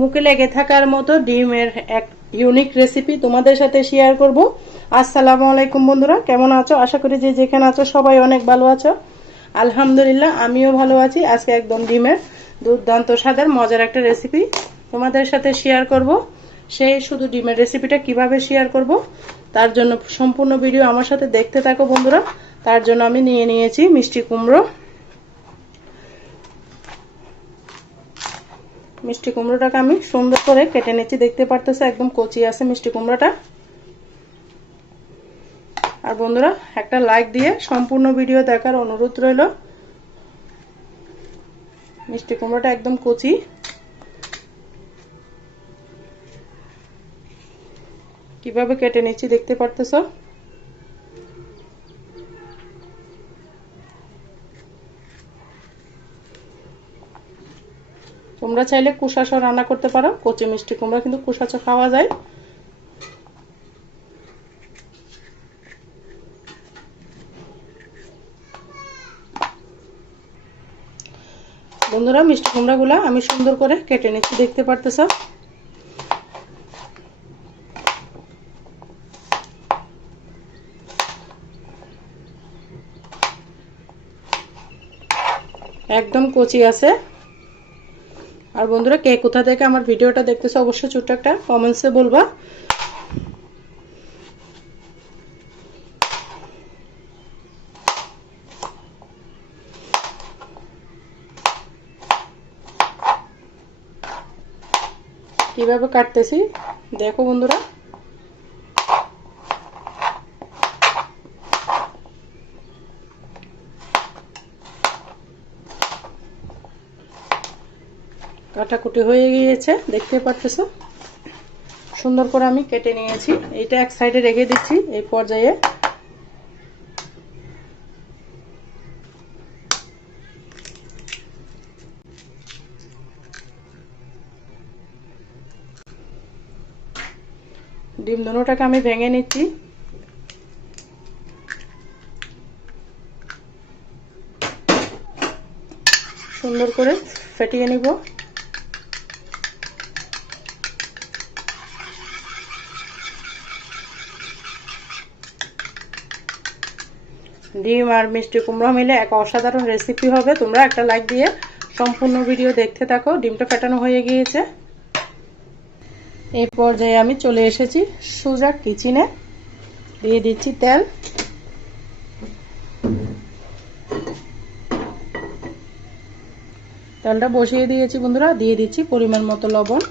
মুখে লেগে থাকার মতো ডিমের এক ইউনিক রেসিপি তোমাদের সাথে শেয়ার করব। আসসালামু আলাইকুম বন্ধুরা, কেমন আছো? আশা করি যে যেখানে আছো সবাই অনেক ভালো আছো। আলহামদুলিল্লাহ আমিও ভালো আছি। আজকে একদম ডিমের দুর্দান্ত স্বাদের মজার একটা রেসিপি তোমাদের সাথে শেয়ার করব। সেই শুধু ডিমের রেসিপিটা কিভাবে শেয়ার করব তার জন্য সম্পূর্ণ ভিডিও আমার সাথে দেখতে থাকো বন্ধুরা। তার জন্য আমি নিয়ে নিয়েছি মিষ্টি কুমড়ো। মিষ্টি কুমড়োটাকে আমি সুন্দর করে কেটে নিচ্ছি, দেখতে পারতেছো একদম কচি আছে মিষ্টি কুমড়োটা। আর বন্ধুরা একটা লাইক দিয়ে সম্পূর্ণ ভিডিও দেখার অনুরোধ রইল। মিষ্টি কুমড়োটা একদম কচি। কিভাবে কেটে নিচ্ছি দেখতে পারতেছো। তোমরা চাইলে কুশাসহ রান্না করতে পারো, কচি মিষ্টি কুমড়া কিন্তু কুশাসহ খাওয়া যায়। বন্ধুরা মিষ্টি কুমড়াগুলো আমি সুন্দর করে কেটে নিচ্ছি, দেখতে পারতেছো। একদম কচি আছে। আর বন্ধুরা কে কোথা থেকে আমার ভিডিওটা দেখতেছো অবশ্যই ছোট্ট একটা কমেন্টসে বলবা। কিভাবে কাটতেছি দেখো বন্ধুরা। কাটাকুটি হয়ে গিয়েছে দেখতে পারতেছো। সুন্দর করে আমি কেটে নিয়েছি। এইটা এক সাইডে রেখে দিচ্ছি। এই পর্যায়ে ডিম দুটোটাকে আমি ভেঙে নিচ্ছি। সুন্দর করে ফেটিয়ে নিব। ডিম আর মিষ্টি কুমড়া মিলে এক অসাধারণ রেসিপি হবে। তোমরা একটা লাইক দিয়ে সম্পূর্ণ ভিডিও দেখতে থাকো। ডিমটা ফেটানো হয়ে গিয়েছে। এই পর্যায়ে আমি চলে এসেছি সোজা কিচেনে। দিয়ে দিচ্ছি তেল। তেলটা বসিয়ে দিয়েছি বন্ধুরা। দিয়ে দিচ্ছি পরিমাণ মতো লবণ।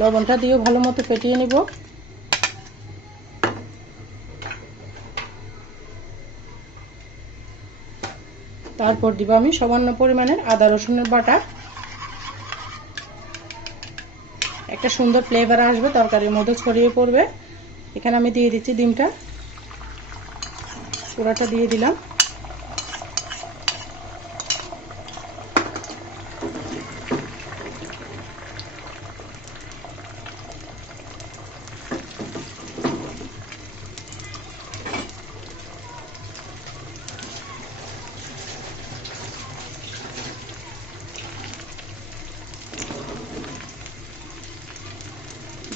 লবণটা দিয়ে ভালো মতো ফেটিয়ে নিব। তারপর দিব আমি সামান্য পরিমাণের আদা রসুনের বাটা। একটা সুন্দর ফ্লেভার আসবে, তরকারির মধ্যে ছড়িয়ে পড়বে। এখানে আমি দিয়ে দিচ্ছি ডিমটা, পুরাটা দিয়ে দিলাম।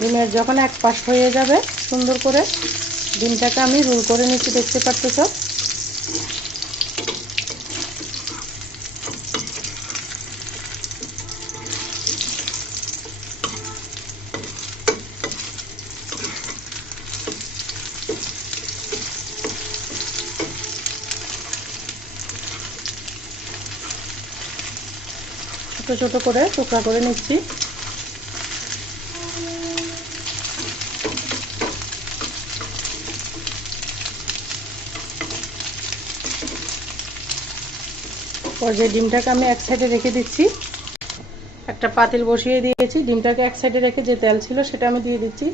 ডিমের যখন এক পাশ হয়ে যাবে সুন্দর করে ডিমটাকে আমি রোল করে নিচ্ছি, দেখতে পারতেছো। ছোট ছোট করে টুকরা করে নিচ্ছি। পর্যায়ে ডিমটাকে আমি এক সাইডে রেখে দিচ্ছি। একটা পাতিল বসিয়ে দিয়েছি। ডিমটাকে এক সাইডে রেখে যে তেল ছিল সেটা আমি দিয়ে দিচ্ছি।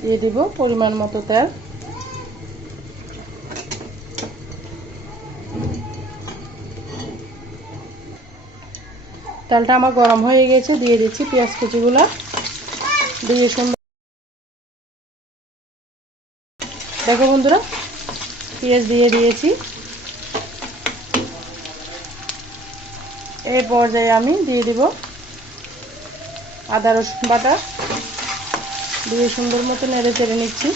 দিয়ে দিব পরিমাণ মতো তেল। তেলটা আমার গরম হয়ে গেছে। দিয়ে দিচ্ছি পেঁয়াজ কুচিগুলা। দিয়ে সুন্দর দেখো বন্ধুরা পেঁয়াজ দিয়ে দিয়েছি। এই পর্যায়ে আমি দিয়ে দিব আদা রসুন বাটা, দিয়ে সুন্দর মতো নেড়ে চেড়ে নিচ্ছি।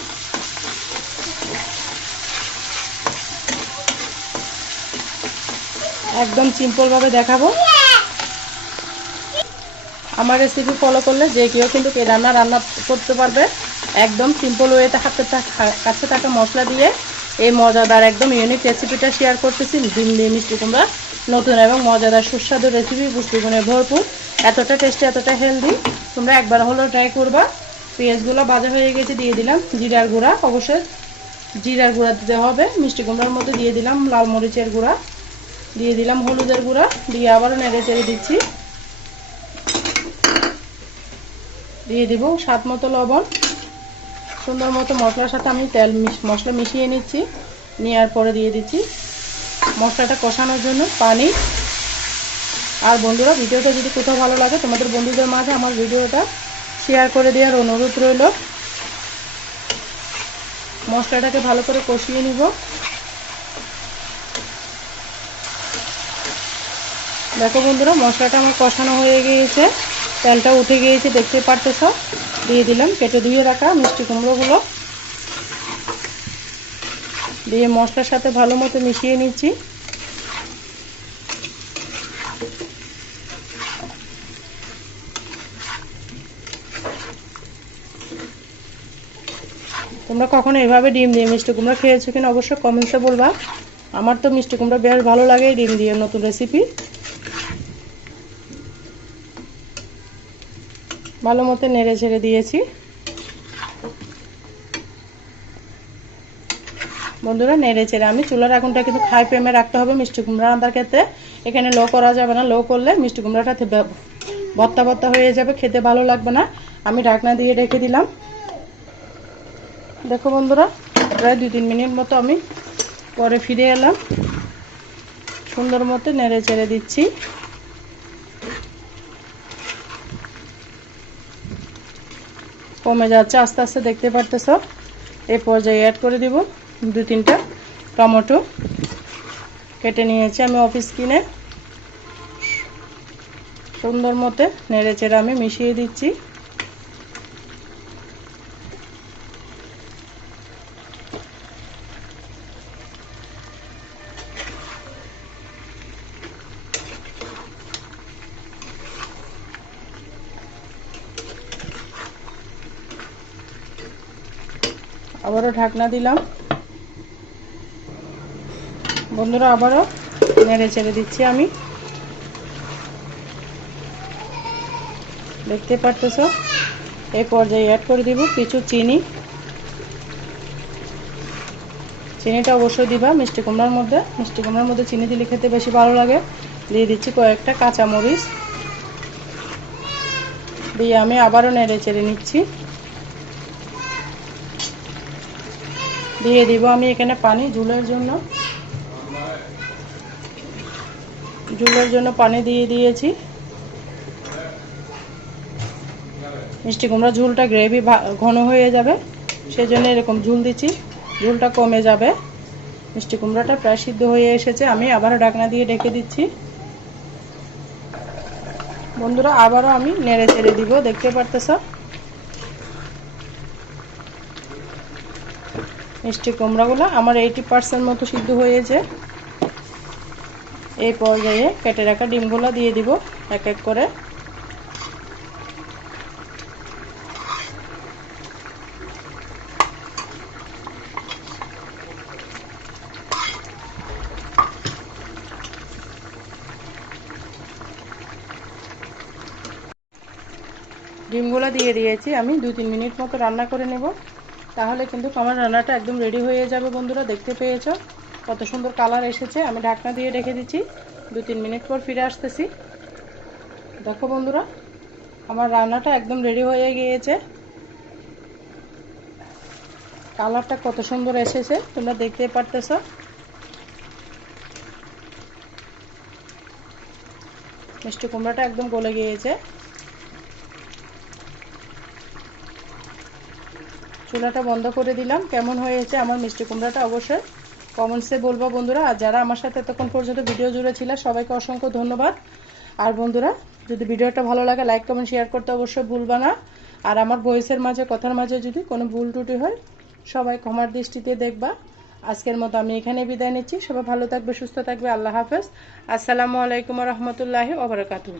একদম সিম্পল ভাবে দেখাবো। আমার রেসিপি ফলো করলে যে কেউ কিন্তু রান্না করতে পারবে। একদম সিম্পল ওয়েতে কাছে থাকা মশলা দিয়ে এই মজাদার একদম ইউনিক রেসিপিটা শেয়ার করতেছি। ডিম দিয়ে মিষ্টি কুমড়া, নতুন এবং মজাদার সুস্বাদু রেসিপি, পুষ্টিগুণে ভরপুর, এতটা টেস্টি, এতটা হেলদি। তোমরা একবার হলেও ট্রাই করবা। পেঁয়াজগুলো ভাজা হয়ে গেছে, দিয়ে দিলাম জিরার গুঁড়া। অবশ্যই জিরার গুঁড়া দিতে হবে। মিষ্টি কুমড়ার মধ্যে দিয়ে দিলাম লাল মরিচের গুঁড়া, দিয়ে দিলাম হলুদের গুঁড়া, দিয়ে আবারও নেড়ে চেড়ে দিচ্ছি। দিয়ে দিব স্বাদ মতো লবণ। সুন্দর মতো মশলার সাথে আমি মশলা মিশিয়ে নিচ্ছি। নেওয়ার পরে দিয়ে দিচ্ছি মশলাটা কষানোর জন্য পানি। আর বন্ধুরা, ভিডিওটা যদি কোথাও ভালো লাগে তোমাদের বন্ধুদের মাঝে আমার ভিডিওটা শেয়ার করে দেওয়ার অনুরোধ রইল। মশলাটাকে ভালো করে কষিয়ে নিব। দেখো বন্ধুরা, মশলাটা আমার কষানো হয়ে গিয়েছে, তেলটা উঠে গিয়েছে, দেখতে পারতেছ। দিয়ে দিলাম কেটে ধুয়ে রাখা মিষ্টি কুমড়োগুলো, দিয়ে মশলার সাথে ভালো মতো মিশিয়ে নিচ্ছি। তোমরা কখনো এভাবে ডিম দিয়ে মিষ্টি কুমড়া খেয়েছো কিনা অবশ্যই কমেন্টসে বলবা। আমার তো মিষ্টি কুমড়া বেশ ভালো লাগে ডিম দিয়ে নতুন রেসিপি। ভালো মতো নেড়ে ছেড়ে দিয়েছি। বন্ধুরা, নেড়ে চেড়ে আমি চুলার আগুনটা কিন্তু হাই ফ্লেমে রাখতে হবে মিষ্টি কুমড়া রান্নার ক্ষেত্রে। এখানে লো করা যাবে না। লো করলে মিষ্টি কুমড়াটা ভর্তা ভর্তা হয়ে যাবে, খেতে ভালো লাগবে না। আমি ঢাকনা দিয়ে রেখে দিলাম। দেখো বন্ধুরা, প্রায় 2-3 মিনিট মতো আমি পরে ফিরে এলাম। সুন্দর মতো নেড়ে চেড়ে দিচ্ছি। কমে যাচ্ছে আস্তে আস্তে, দেখতে পারতেছ। এই পর্যায়ে অ্যাড করে দিব 2-3টা টমেটো কেটে নিয়েছি আমি অফিস কিনে। সুন্দর মতো নেড়ে চেড়ে আমি মিশিয়ে দিচ্ছি। আবারও ঢাকনা দিলাম। বন্ধুরা, আবারও নেড়ে চেড়ে দিচ্ছি আমি। দেখতে পারতেছ। এই পর্যায়ে অ্যাড করে দিব কিছু চিনি। চিনিটা অবশ্যই দিবা মিষ্টি কুমড়ার মধ্যে। মিষ্টি কুমড়ার মধ্যে চিনি দিলে খেতে বেশি ভালো লাগে। দিয়ে দিচ্ছি কয়েকটা কাঁচামরিচ, দিয়ে আমি আবারও নেড়ে চেড়ে নিচ্ছি। দিয়ে দিব আমি এখানে পানি ঝোলের জন্য পানি দিয়ে দিয়েছি। মিষ্টি কুমড়া ঝোলটা গ্রেভি ঘন হয়ে যাবে, সেজন্য এরকম ঝোল দিচ্ছি। ঝোলটা কমে যাবে। মিষ্টি কুমড়াটা প্রায় সিদ্ধ হয়ে এসেছে। আমি আবারও ঢাকনা দিয়ে ঢেকে দিচ্ছি। বন্ধুরা, আবারও আমি নেড়ে চেড়ে দিব। দেখতে পারতেছ মিষ্টি কুমড়াগুলো আমার 80% মতো সিদ্ধ হয়েছে। এই পর্যায়ে কেটে রাখা ডিমগুলো দিয়ে দিব এক এক করে। ডিমগুলো দিয়ে দিয়েছি। আমি 2-3 মিনিট মতো রান্না করে নেব, তাহলে কিন্তু আমার রান্নাটা একদম রেডি হয়ে যাবে। বন্ধুরা, দেখতে পেয়েছো কত সুন্দর কালার এসেছে। আমি ঢাকনা দিয়ে রেখে দিচ্ছি। 2-3 মিনিট পর ফিরে আসতেছি। দেখো বন্ধুরা, আমার রান্নাটা একদম রেডি হয়ে গিয়েছে। কালারটা কত সুন্দর এসেছে তোমরা দেখতে পারতেছ। মিষ্টি কুমড়াটা একদম গলে গিয়েছে। চুলাটা বন্ধ করে দিলাম। কেমন হয়েছে আমার মিষ্টি কুমড়াটা অবশ্যই কমেন্টসে বলবা বন্ধুরা। আর যারা আমার সাথে এতক্ষণ পর্যন্ত ভিডিও জুড়ে ছিল সবাইকে অসংখ্য ধন্যবাদ। আর বন্ধুরা, যদি ভিডিওটা ভালো লাগে লাইক কমেন্ট শেয়ার করতে অবশ্যই ভুলবা না। আর আমার ভয়েসের মাঝে কথার মাঝে যদি কোনো ভুল ত্রুটি হয় সবাই ক্ষমার দৃষ্টিতে দেখবা। আজকের মতো আমি এখানে বিদায় নিচ্ছি। সবাই ভালো থাকবে, সুস্থ থাকবে। আল্লাহ হাফেজ। আসসালামু আলাইকুম রহমতুল্লাহি ওয়া বারাকাতুহু।